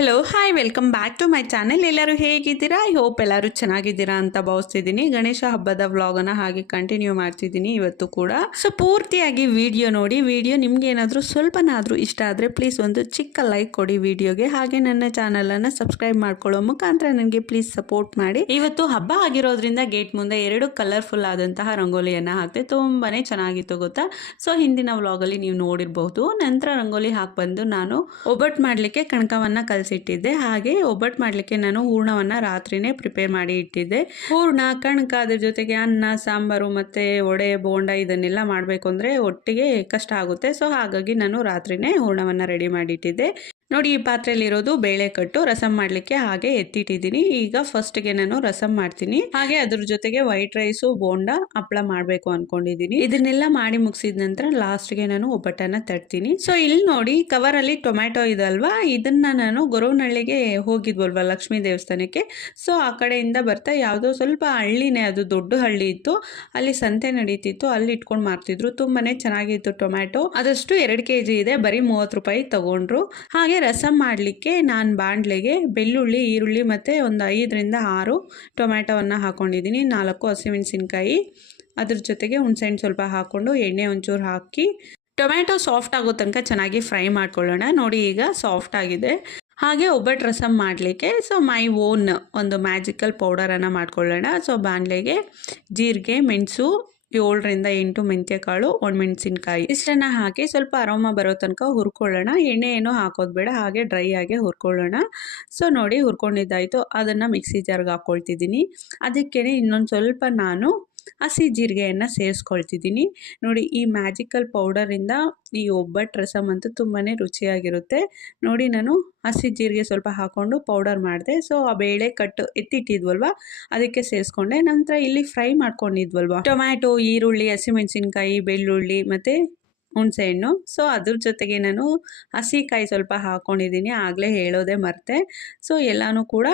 Hello hi welcome back to my channel ಎಲ್ಲರೂ ಹೇಗಿದ್ದೀರಾ? I hope ಎಲ್ಲರೂ ಚೆನ್ನಾಗಿದ್ದೀರಾ ಅಂತ ಭಾವಿಸ್ತಿದ್ದೀನಿ. ಗಣೇಶ ಹಬ್ಬದ ವ್ಲಾಗನ್ನು ಹಾಗೆ ಕಂಟಿನ್ಯೂ ಮಾಡ್ತಿದ್ದೀನಿ ಇವತ್ತು ಕೂಡ. ಸೊ ಪೂರ್ತಿಯಾಗಿ ವಿಡಿಯೋ ನೋಡಿ ವಿಡಿಯೋ ನಿಮ್ಗೆ ಏನಾದರೂ ಸ್ವಲ್ಪನಾದರೂ ಇಷ್ಟ ಆದರೆ ಪ್ಲೀಸ್ ಒಂದು ಚಿಕ್ಕ ಲೈಕ್ ಕೊಡಿ ವಿಡಿಯೋಗೆ ಹಾಗೆ ನನ್ನ ಚಾನಲನ್ನು ಸಬ್ಸ್ಕ್ರೈಬ್ ಮಾಡ್ಕೊಳ್ಳೋ ಮುಖಾಂತರ ನನಗೆ ಪ್ಲೀಸ್ ಸಪೋರ್ಟ್ ಮಾಡಿ. ಇವತ್ತು ಹಬ್ಬ ಆಗಿರೋದ್ರಿಂದ ಗೇಟ್ ಮುಂದೆ ಎರಡು ಕಲರ್ಫುಲ್ ಆದಂತಹ ರಂಗೋಲಿಯನ್ನು ಹಾಕ್ತೆ ತುಂಬಾನೇ ಚೆನ್ನಾಗಿತ್ತು ಗೊತ್ತಾ? ಸೊ ಹಿಂದಿನ ವ್ಲಾಗಲ್ಲಿ ನೀವು ನೋಡಿರಬಹುದು. ನಂತರ ರಂಗೋಲಿ ಹಾಕಿ ಬಂದು ನಾನು ಒಬ್ಬಟ್ಟು ಮಾಡಲಿಕ್ಕೆ ಕಣಕವನ್ನು ಕಲಸಿಟ್ಟಿದ್ದೆ ಹಾಗೆ ಒಬ್ಬಟ್ಟು ಮಾಡಲಿಕ್ಕೆ ನಾನು ಹೂರ್ಣವನ್ನು ರಾತ್ರಿನೇ ಪ್ರಿಪೇರ್ ಮಾಡಿ ಇಟ್ಟಿದ್ದೆ. ಹೂರ್ಣ, ಕಣಕ ಅದ್ರ ಜೊತೆಗೆ ಅನ್ನ, ಸಾಂಬಾರು ಮತ್ತು ವಡೆ, ಬೋಂಡ ಇದನ್ನೆಲ್ಲ ಮಾಡಬೇಕು ಅಂದರೆ ಒಟ್ಟಿಗೆ ಕಷ್ಟ ಆಗುತ್ತೆ. ಸೊ ಹಾಗಾಗಿ ನಾನು ರಾತ್ರಿನೇ ಹೂರ್ಣವನ್ನು ರೆಡಿ ಮಾಡಿ ಇಟ್ಟಿದ್ದೆ. ನೋಡಿ, ಈ ಪಾತ್ರೆಯಲ್ಲಿರೋದು ಬೇಳೆ ಕಟ್ಟು ರಸಂ ಮಾಡಲಿಕ್ಕೆ ಹಾಗೆ ಎತ್ತಿಟ್ಟಿದ್ದೀನಿ. ಈಗ ಫಸ್ಟ್ಗೆ ನಾನು ರಸಂ ಮಾಡ್ತೀನಿ. ಹಾಗೆ ಅದ್ರ ಜೊತೆಗೆ ವೈಟ್ ರೈಸು ಬೋಂಡ, ಹಪ್ಪಳ ಮಾಡಬೇಕು ಅನ್ಕೊಂಡಿದ್ದೀನಿ. ಇದನ್ನೆಲ್ಲ ಮಾಡಿ ಮುಗಿಸಿದ ನಂತರ ಲಾಸ್ಟ್ಗೆ ನಾನು ಒಬ್ಬಟ್ಟನ್ನ ತಟ್ತೀನಿ. ಸೊ ಇಲ್ಲಿ ನೋಡಿ ಕವರಲ್ಲಿ ಟೊಮ್ಯಾಟೊ ಇದಲ್ವಾ? ಇದನ್ನ ನಾನು ಗೊರವನಹಳ್ಳಿಗೆ ಹೋಗಿದ್ವಲ್ವಾ, ಲಕ್ಷ್ಮೀ ದೇವಸ್ಥಾನಕ್ಕೆ? ಸೊ ಆ ಕಡೆಯಿಂದ ಬರ್ತಾ ಯಾವುದೋ ಸ್ವಲ್ಪ ಹಳ್ಳಿನೇ, ಅದು ದೊಡ್ಡ ಹಳ್ಳಿ ಇತ್ತು. ಅಲ್ಲಿ ಸಂತೆ ನಡೀತಿತ್ತು. ಅಲ್ಲಿ ಇಟ್ಕೊಂಡು ಮಾರ್ತಿದ್ರು. ತುಂಬಾನೇ ಚೆನ್ನಾಗಿತ್ತು ಟೊಮ್ಯಾಟೊ ಅದಷ್ಟು ಎರಡು ಕೆ ಇದೆ. ಬರೀ ಮೂವತ್ತು ರೂಪಾಯಿ ತಗೊಂಡ್ರು. ಹಾಗೆ ರಸಂ ಮಾಡಲಿಕ್ಕೆ ನಾನು ಬಾಣಲೆಗೆ ಬೆಳ್ಳುಳ್ಳಿ, ಈರುಳ್ಳಿ ಮತ್ತು ಒಂದು ಐದರಿಂದ ಆರು ಟೊಮ್ಯಾಟೊವನ್ನು ಹಾಕ್ಕೊಂಡಿದ್ದೀನಿ ನಾಲ್ಕು ಹಸಿಮೆಣಸಿನ್ಕಾಯಿ. ಅದ್ರ ಜೊತೆಗೆ ಹುಣಸೆಹಣ್ಣು ಸ್ವಲ್ಪ ಹಾಕ್ಕೊಂಡು ಎಣ್ಣೆ ಒಂಚೂರು ಹಾಕಿ ಟೊಮ್ಯಾಟೊ ಸಾಫ್ಟ್ ಆಗೋ ತನಕ ಚೆನ್ನಾಗಿ ಫ್ರೈ ಮಾಡ್ಕೊಳ್ಳೋಣ. ನೋಡಿ ಈಗ ಸಾಫ್ಟ್ ಆಗಿದೆ. ಹಾಗೆ ಒಬ್ಬಟ್ಟು ರಸಂ ಮಾಡಲಿಕ್ಕೆ ಸೊ ಮೈ ಓನ್ ಒಂದು ಮ್ಯಾಜಿಕಲ್ ಪೌಡರನ್ನು ಮಾಡ್ಕೊಳ್ಳೋಣ. ಸೊ ಬಾಣಲೆಗೆ ಜೀರಿಗೆ, ಮೆಣಸು ಏಳರಿಂದ ಎಂಟು ಮೆಂತ್ಯ ಕಾಳು ಒಣಮೆಣಸಿನ್ಕಾಯಿ ಇಷ್ಟನ್ನ ಹಾಕಿ ಸ್ವಲ್ಪ ಅರೋಮ ಬರೋ ತನಕ ಹುರ್ಕೊಳ್ಳೋಣ. ಎಣ್ಣೆ ಏನೋ ಹಾಕೋದು ಬೇಡ, ಹಾಗೆ ಡ್ರೈ ಆಗಿ ಹುರ್ಕೊಳ್ಳೋಣ. ಸೊ ನೋಡಿ ಹುರ್ಕೊಂಡಿದ್ದಾಯಿತು. ಅದನ್ನು ಮಿಕ್ಸಿ ಜಾರ್ಗೆ ಹಾಕ್ಕೊಳ್ತಿದ್ದೀನಿ ಅದಕ್ಕೇ ಇನ್ನೊಂದು ಸ್ವಲ್ಪ ನಾನು ಹಸಿ ಜೀರಿಗೆಯನ್ನು ಸೇರಿಸ್ಕೊಳ್ತಿದ್ದೀನಿ. ನೋಡಿ ಈ ಮ್ಯಾಜಿಕಲ್ ಪೌಡರಿಂದ ಈ ಒಬ್ಬಟ್ಟು ರಸಮ್ ಅಂತೂ ತುಂಬಾ ರುಚಿಯಾಗಿರುತ್ತೆ. ನೋಡಿ ನಾನು ಹಸಿ ಜೀರಿಗೆ ಸ್ವಲ್ಪ ಹಾಕ್ಕೊಂಡು ಪೌಡರ್ ಮಾಡಿದೆ. ಸೊ, ಆ ಬೇಳೆ ಕಟ್ಟು ಎತ್ತಿಟ್ಟಿದ್ವಲ್ವ? ಅದಕ್ಕೆ ಸೇರಿಸ್ಕೊಂಡೆ. ನಂತರ ಇಲ್ಲಿ ಫ್ರೈ ಮಾಡ್ಕೊಂಡಿದ್ವಲ್ವ? ಟೊಮ್ಯಾಟೊ, ಈರುಳ್ಳಿ, ಹಸಿಮೆಣಸಿನ್ಕಾಯಿ, ಬೆಳ್ಳುಳ್ಳಿ ಮತ್ತು ಹುಣಸೆಹಣ್ಣು ಸೊ ಅದ್ರ ಜೊತೆಗೆ ನಾನು ಹಸಿಕಾಯಿ ಸ್ವಲ್ಪ ಹಾಕ್ಕೊಂಡಿದ್ದೀನಿ ಆಗಲೇ ಹೇಳೋದೇ ಮರೆತೆ. ಸೊ ಎಲ್ಲನೂ ಕೂಡ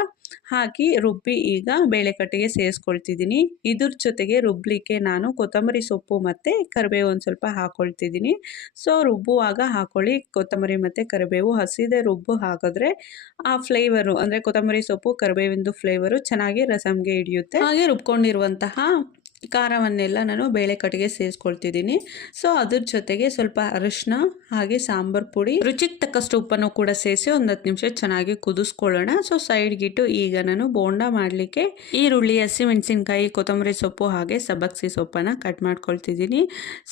ಹಾಕಿ ರುಬ್ಬಿ ಈಗ ಬೇಳೆಕಟ್ಟಿಗೆ ಸೇರಿಸ್ಕೊಳ್ತಿದ್ದೀನಿ. ಇದ್ರ ಜೊತೆಗೆ ರುಬ್ಬಲಿಕ್ಕೆ ನಾನು ಕೊತ್ತಂಬರಿ ಸೊಪ್ಪು ಮತ್ತು ಕರಿಬೇವು ಒಂದು ಸ್ವಲ್ಪ ಹಾಕ್ಕೊಳ್ತಿದ್ದೀನಿ ಸೊ ರುಬ್ಬುವಾಗ ಹಾಕ್ಕೊಳ್ಳಿ ಕೊತ್ತಂಬರಿ ಮತ್ತು ಕರಿಬೇವು ಹಸಿದೆ ರುಬ್ಬು ಹಾಕಿದ್ರೆ ಆ ಫ್ಲೇವರು ಅಂದರೆ ಕೊತ್ತಂಬರಿ ಸೊಪ್ಪು, ಕರಿಬೇವಿಂದು ಫ್ಲೇವರು ಚೆನ್ನಾಗಿ ರಸಮ್ಗೆ ಹಿಡಿಯುತ್ತೆ. ಹಾಗೆ ರುಬ್ಕೊಂಡಿರುವಂತಹ ಖಾರವನ್ನೆಲ್ಲ ನಾನು ಬೇಳೆ ಕಟ್ಟಿಗೆ ಸೇರಿಸ್ಕೊಳ್ತಿದ್ದೀನಿ. ಸೊ ಅದ್ರ ಜೊತೆಗೆ ಸ್ವಲ್ಪ ಅರಿಶಿನ, ಹಾಗೆ ಸಾಂಬಾರ್ ಪುಡಿ, ರುಚಿಗೆ ತಕ್ಕಷ್ಟು ಉಪ್ಪನ್ನು ಕೂಡ ಸೇರಿಸಿ ಒಂದು ಹತ್ತು ನಿಮಿಷ ಚೆನ್ನಾಗಿ ಕುದಿಸ್ಕೊಳ್ಳೋಣ. ಸೊ ಸೈಡ್ಗಿಟ್ಟು ಈಗ ನಾನು ಬೋಂಡ ಮಾಡಲಿಕ್ಕೆ ಈರುಳ್ಳಿ, ಹಸಿಮೆಣಸಿನ್ಕಾಯಿ, ಕೊತ್ತಂಬರಿ ಸೊಪ್ಪು, ಹಾಗೆ ಸಬಕ್ಸಿ ಸೊಪ್ಪನ್ನು ಕಟ್ ಮಾಡ್ಕೊಳ್ತಿದ್ದೀನಿ.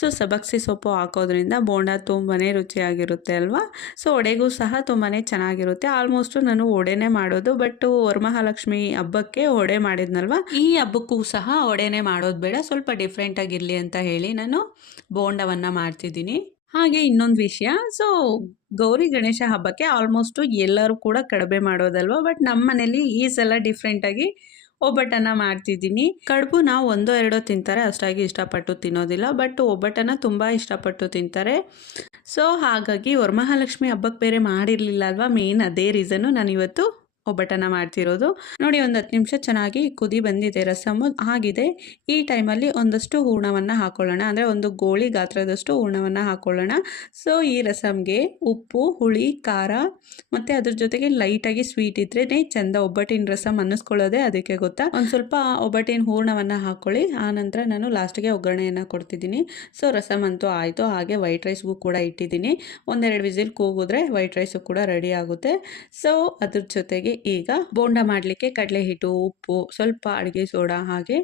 ಸೊ ಸಬಕ್ಸಿ ಸೊಪ್ಪು ಹಾಕೋದ್ರಿಂದ ಬೋಂಡ ತುಂಬಾ ರುಚಿಯಾಗಿರುತ್ತೆ ಅಲ್ವಾ? ಸೊ ಒಡೆಗೂ ಸಹ ತುಂಬಾ ಚೆನ್ನಾಗಿರುತ್ತೆ. ಆಲ್ಮೋಸ್ಟ್ ನಾನು ಒಡೆನೇ ಮಾಡೋದು ಬಟ್ ವರಮಹಾಲಕ್ಷ್ಮಿ ಹಬ್ಬಕ್ಕೆ ಒಡೆ ಮಾಡಿದ್ನಲ್ವಾ? ಈ ಹಬ್ಬಕ್ಕೂ ಸಹ ಒಡೆನೇ ಮಾಡೋದು ಬೇಡ, ಸ್ವಲ್ಪ ಡಿಫ್ರೆಂಟ್ ಆಗಿರಲಿ ಅಂತ ಹೇಳಿ ನಾನು ಬೋಂಡವನ್ನು ಮಾಡ್ತಿದ್ದೀನಿ. ಹಾಗೆ ಇನ್ನೊಂದು ವಿಷಯ ಸೊ ಗೌರಿ ಗಣೇಶ ಹಬ್ಬಕ್ಕೆ ಆಲ್ಮೋಸ್ಟು ಎಲ್ಲರೂ ಕೂಡ ಕಡಿಮೆ ಮಾಡೋದಲ್ವ ಬಟ್ ನಮ್ಮ ಮನೇಲಿ ಈ ಸಲ ಡಿಫ್ರೆಂಟಾಗಿ ಒಬ್ಬಟ್ಟನ್ನು ಮಾಡ್ತಿದ್ದೀನಿ. ಕಡುಬು ನಾವು ಒಂದೋ ಎರಡೋ ತಿಂತಾರೆ, ಅಷ್ಟಾಗಿ ಇಷ್ಟಪಟ್ಟು ತಿನ್ನೋದಿಲ್ಲ ಬಟ್ ಒಬ್ಬಟ್ಟನ್ನು ತುಂಬ ಇಷ್ಟಪಟ್ಟು ತಿಂತಾರೆ. ಸೊ ಹಾಗಾಗಿ ವರಮಹಾಲಕ್ಷ್ಮಿ ಹಬ್ಬಕ್ಕೆ ಬೇರೆ ಮಾಡಿರಲಿಲ್ಲ ಅಲ್ವಾ ಮೇನ್ ಅದೇ ರೀಸನ್ನು ನಾನು ಇವತ್ತು ಒಬ್ಬಟ್ಟನ್ನು ಮಾಡ್ತಿರೋದು. ನೋಡಿ ಒಂದು ಹತ್ತು ನಿಮಿಷ ಚೆನ್ನಾಗಿ ಕುದಿ ಬಂದಿದೆ ರಸಮು ಆಗಿದೆ. ಈ ಟೈಮಲ್ಲಿ ಒಂದಷ್ಟು ಹೂರ್ಣವನ್ನು ಹಾಕೊಳ್ಳೋಣ. ಅಂದರೆ ಒಂದು ಗೋಳಿ ಗಾತ್ರದಷ್ಟು ಹೂರ್ಣವನ್ನು ಹಾಕೊಳ್ಳೋಣ. ಸೊ ಈ ರಸಮ್ಗೆ ಉಪ್ಪು, ಹುಳಿ, ಖಾರ ಮತ್ತು ಅದ್ರ ಜೊತೆಗೆ ಲೈಟಾಗಿ ಸ್ವೀಟ್ ಇದ್ರೇ ಚಂದ ಒಬ್ಬಟ್ಟಿನ ರಸಮ್ ಅನ್ನಿಸ್ಕೊಳ್ಳೋದೆ ಅದಕ್ಕೆ ಗೊತ್ತಾ? ಒಂದು ಸ್ವಲ್ಪ ಒಬ್ಬಟ್ಟಿನ ಹೂರ್ಣವನ್ನು ಹಾಕ್ಕೊಳ್ಳಿ ಆ ನಂತರ ನಾನು ಲಾಸ್ಟಿಗೆ ಒಗ್ಗರಣೆಯನ್ನು ಕೊಡ್ತಿದ್ದೀನಿ. ಸೊ ರಸಮ್ ಅಂತೂ ಆಯಿತು. ಹಾಗೆ ವೈಟ್ ರೈಸ್ಗೂ ಕೂಡ ಇಟ್ಟಿದ್ದೀನಿ. ಒಂದೆರಡು ವಿಸಿಲ್ ಕೂಗಿದ್ರೆ ವೈಟ್ ರೈಸು ಕೂಡ ರೆಡಿ ಆಗುತ್ತೆ. ಸೊ ಅದ್ರ ಜೊತೆಗೆ ಈಗ ಬೋಂಡ ಮಾಡಲಿಕ್ಕೆ ಕಡಲೆ ಹಿಟ್ಟು ಉಪ್ಪು, ಸ್ವಲ್ಪ ಅಡುಗೆ ಸೋಡಾ ಹಾಗೆ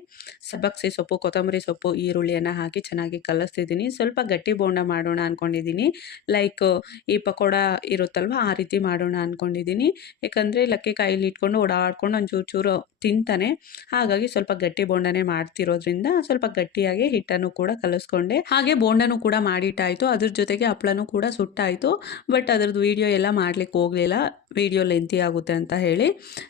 ಸಬ್ಬಕ್ಸಿ ಸೊಪ್ಪು, ಕೊತ್ತಂಬರಿ ಸೊಪ್ಪು, ಈರುಳ್ಳಿಯನ್ನು ಹಾಕಿ ಚೆನ್ನಾಗಿ ಕಲಿಸ್ತಿದ್ದೀನಿ. ಸ್ವಲ್ಪ ಗಟ್ಟಿ ಬೋಂಡ ಮಾಡೋಣ ಅಂದ್ಕೊಂಡಿದ್ದೀನಿ ಲೈಕ್ ಈ ಪಕೋಡ ಇರುತ್ತಲ್ವ ಆ ರೀತಿ ಮಾಡೋಣ ಅಂದ್ಕೊಂಡಿದ್ದೀನಿ ಯಾಕಂದರೆ ಲಕ್ಕಿ ಕಾಯಿಲಿ ಇಟ್ಕೊಂಡು ಓಡಾಡ್ಕೊಂಡು ಒಂದು ಚೂರು ಚೂರು ತಿಂತಾನೆ. ಹಾಗಾಗಿ ಸ್ವಲ್ಪ ಗಟ್ಟಿ ಬೋಂಡನೇ ಮಾಡ್ತಿರೋದ್ರಿಂದ ಸ್ವಲ್ಪ ಗಟ್ಟಿಯಾಗಿ ಹಿಟ್ಟನ್ನು ಕೂಡ ಕಲಿಸ್ಕೊಂಡೆ. ಹಾಗೆ ಬೋಂಡನೂ ಕೂಡ ಮಾಡಿಟ್ಟಾಯಿತು. ಅದ್ರ ಜೊತೆಗೆ ಹಪ್ಪಳನೂ ಕೂಡ ಸುಟ್ಟಾಯಿತು. ಬಟ್ ಅದ್ರದ್ದು ವಿಡಿಯೋ ಎಲ್ಲ ಮಾಡ್ಲಿಕ್ಕೆ ಹೋಗಲಿಲ್ಲ. ವೀಡಿಯೋ ಲೆಂತಿ ಆಗುತ್ತೆ ಅಂತ ಹೇಳಿ.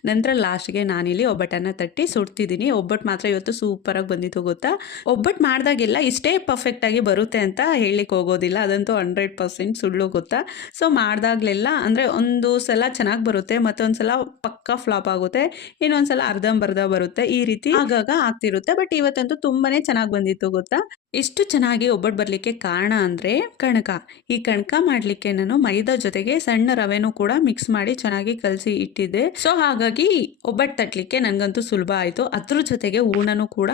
ನಂತರ ಲಾಸ್ಟ್ಗೆ ನಾನಿಲ್ಲಿ ಒಬ್ಬಟ್ಟನ್ನು ತಟ್ಟಿ ಸುಡ್ತಿದ್ದೀನಿ. ಒಬ್ಬಟ್ಟು ಮಾತ್ರ ಇವತ್ತು ಸೂಪರಾಗಿ ಬಂದಿತ್ತು ಗೊತ್ತಾ? ಒಬ್ಬಟ್ಟು ಮಾಡಿದಾಗೆಲ್ಲ ಇಷ್ಟೇ ಪರ್ಫೆಕ್ಟಾಗಿ ಬರುತ್ತೆ ಅಂತ ಹೇಳಲಿಕ್ಕೆ ಹೋಗೋದಿಲ್ಲ. ಅದಂತೂ ಹಂಡ್ರೆಡ್ ಪರ್ಸೆಂಟ್ ಸುಳ್ಳು ಗೊತ್ತಾ? ಸೊ ಮಾಡಿದಾಗಲೆಲ್ಲ ಅಂದರೆ ಒಂದು ಸಲ ಚೆನ್ನಾಗಿ ಬರುತ್ತೆ. ಮತ್ತೊಂದು ಸಲ ಪಕ್ಕ ಫ್ಲಾಪ್ ಆಗುತ್ತೆ. ಇನ್ನೊಂದು ಸಲ ಅರ್ಧಂಬರ್ಧ ಬರುತ್ತೆ ಈ ರೀತಿ ಆಗಾಗ ಆಗ್ತಿರುತ್ತೆ. ಬಟ್ ಇವತ್ತಂತೂ ತುಂಬಾನೇ ಚೆನ್ನಾಗಿ ಬಂದಿತ್ತು ಗೊತ್ತಾ? ಇಷ್ಟು ಚೆನ್ನಾಗಿ ಒಬ್ಬಟ್ಟು ಬರಲಿಕ್ಕೆ ಕಾರಣ ಅಂದ್ರೆ ಕಣಕ. ಈ ಕಣಕ ಮಾಡಲಿಕ್ಕೆ ನಾನು ಮೈದಾ ಜೊತೆಗೆ ಸಣ್ಣ ರವೆನೂ ಕೂಡ ಮಿಕ್ಸ್ ಮಾಡಿ ಚೆನ್ನಾಗಿ ಕಲಸಿ ಇಟ್ಟಿದ್ದೆ. ಸೊ ಹಾಗಾಗಿ ಒಬ್ಬಟ್ಟು ತಟ್ಲಿಕ್ಕೆ ನನಗಂತೂ ಸುಲಭ ಆಯ್ತು. ಅದ್ರ ಜೊತೆಗೆ ಹೂರ್ಣನೂ ಕೂಡ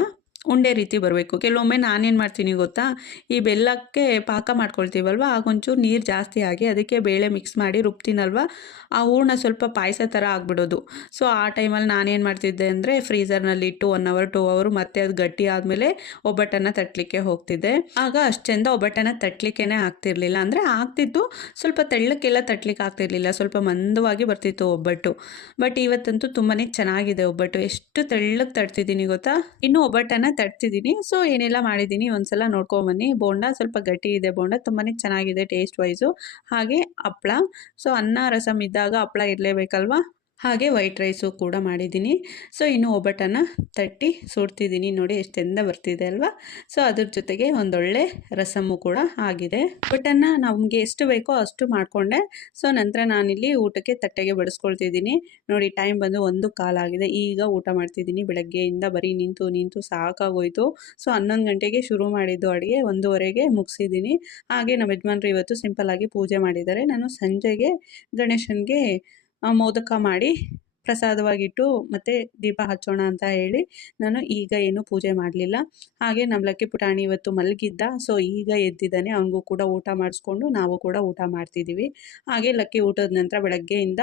ಉಂಡೆ ರೀತಿ ಬರಬೇಕು. ಕೆಲವೊಮ್ಮೆ ನಾನೇನು ಮಾಡ್ತೀನಿ ಗೊತ್ತಾ? ಈ ಬೆಲ್ಲಕ್ಕೆ ಪಾಕ ಮಾಡ್ಕೊಳ್ತೀವಲ್ವ? ಆಗೊಂಚೂರು ನೀರು ಜಾಸ್ತಿ ಆಗಿ ಅದಕ್ಕೆ ಬೇಳೆ ಮಿಕ್ಸ್ ಮಾಡಿ ರುಬ್ತೀನಲ್ವ? ಆ ಹೂರ್ಣ ಸ್ವಲ್ಪ ಪಾಯಸ ಥರ ಆಗ್ಬಿಡೋದು. ಸೊ ಆ ಟೈಮಲ್ಲಿ ನಾನೇನು ಮಾಡ್ತಿದ್ದೆ ಅಂದರೆ ಫ್ರೀಸರ್ನಲ್ಲಿ ಇಟ್ಟು ಒನ್ ಅವರ್ ಟೂ ಅವರು ಮತ್ತೆ ಅದು ಗಟ್ಟಿ ಆದಮೇಲೆ ಒಬ್ಬಟ್ಟನ್ನು ತಟ್ಟಲಿಕ್ಕೆ ಹೋಗ್ತಿದ್ದೆ. ಆಗ ಅಷ್ಟು ಚೆಂದ ಒಬ್ಬಟ್ಟನ್ನು ತಟ್ಟಲಿಕ್ಕೇ ಆಗ್ತಿರ್ಲಿಲ್ಲ. ಅಂದರೆ ಆಗ್ತಿತ್ತು. ಸ್ವಲ್ಪ ತೆಳ್ಳಕ್ಕೆಲ್ಲ ತಟ್ಟಲಿಕ್ಕೆ ಆಗ್ತಿರ್ಲಿಲ್ಲ. ಸ್ವಲ್ಪ ಮಂದವಾಗಿ ಬರ್ತಿತ್ತು ಒಬ್ಬಟ್ಟು. ಬಟ್ ಇವತ್ತಂತೂ ತುಂಬಾ ಚೆನ್ನಾಗಿದೆ ಒಬ್ಬಟ್ಟು. ಎಷ್ಟು ತೆಳ್ಳಗೆ ತಟ್ತಿದ್ದೀನಿ ಗೊತ್ತಾ? ಇನ್ನು ಒಬ್ಬಟ್ಟನ್ನು ತಟ್ತಿದ್ದೀನಿ. ಸೊ ಏನೆಲ್ಲ ಮಾಡಿದ್ದೀನಿ, ಒಂದ್ಸಲ ನೋಡ್ಕೊಂಬನ್ನಿ ಬೋಂಡ ಸ್ವಲ್ಪ ಗಟ್ಟಿ ಇದೆ. ಬೋಂಡ ತುಂಬಾ ಚೆನ್ನಾಗಿದೆ ಟೇಸ್ಟ್ ವೈಸು ಹಾಗೆ ಹಪ್ಪಳ ಸೊ ಅನ್ನ ರಸಮ್ ಇದ್ದಾಗ ಹಪ್ಪಳ ಇರಲೇಬೇಕಲ್ವಾ? ಹಾಗೆ ವೈಟ್ ರೈಸು ಕೂಡ ಮಾಡಿದ್ದೀನಿ. ಸೊ ಇನ್ನು ಒಬ್ಬಟ್ಟನ್ನು ತಟ್ಟಿ ಸುಡ್ತಿದ್ದೀನಿ. ನೋಡಿ, ಎಷ್ಟು ಚೆಂದ ಬರ್ತಿದೆ ಅಲ್ವಾ? ಸೊ ಅದ್ರ ಜೊತೆಗೆ ಒಂದೊಳ್ಳೆ ರಸಮ್ಮು ಕೂಡ ಆಗಿದೆ. ಒಬ್ಬಟ್ಟನ್ನು ನಮಗೆ ಎಷ್ಟು ಬೇಕೋ ಅಷ್ಟು ಮಾಡಿಕೊಂಡೆ. ಸೊ ನಂತರ ನಾನಿಲ್ಲಿ ಊಟಕ್ಕೆ ತಟ್ಟೆಗೆ ಬಡಿಸ್ಕೊಳ್ತಿದ್ದೀನಿ. ನೋಡಿ ಟೈಮ್ ಬಂದು ಒಂದು ಕಾಲಾಗಿದೆ ಈಗ ಊಟ ಮಾಡ್ತಿದ್ದೀನಿ. ಬೆಳಗ್ಗೆಯಿಂದ ಬರೀ ನಿಂತು ನಿಂತು ಸಾಕಾಗೋಯ್ತು. ಸೊ ಹನ್ನೊಂದು ಗಂಟೆಗೆ ಶುರು ಮಾಡಿದ್ದು ಅಡುಗೆ. ಒಂದೂವರೆಗೆ ಮುಗಿಸಿದ್ದೀನಿ. ಹಾಗೆ ನಮ್ಮ ಯಜಮಾನ್ರು ಇವತ್ತು ಸಿಂಪಲ್ ಆಗಿ ಪೂಜೆ ಮಾಡಿದ್ದಾರೆ. ನಾನು ಸಂಜೆಗೆ ಗಣೇಶನಿಗೆ ಮೋದಕ ಮಾಡಿ ಪ್ರಸಾದವಾಗಿಟ್ಟು ಮತ್ತೆ ದೀಪ ಹಚ್ಚೋಣ ಅಂತ ಹೇಳಿ ನಾನು ಈಗ ಏನು ಪೂಜೆ ಮಾಡಲಿಲ್ಲ. ಹಾಗೆ ನಮ್ಮ ಲಕ್ಕಿ ಪುಟಾಣಿ ಇವತ್ತು ಮಲಗಿದ್ದ. ಸೊ ಈಗ ಎದ್ದಿದ್ದಾನೆ. ಅವನಿಗೂ ಕೂಡ ಊಟ ಮಾಡಿಸ್ಕೊಂಡು ನಾವು ಕೂಡ ಊಟ ಮಾಡ್ತಿದ್ದೀವಿ. ಹಾಗೆ ಲಕ್ಕಿ ಊಟದ ನಂತರ ಬೆಳಗ್ಗೆಯಿಂದ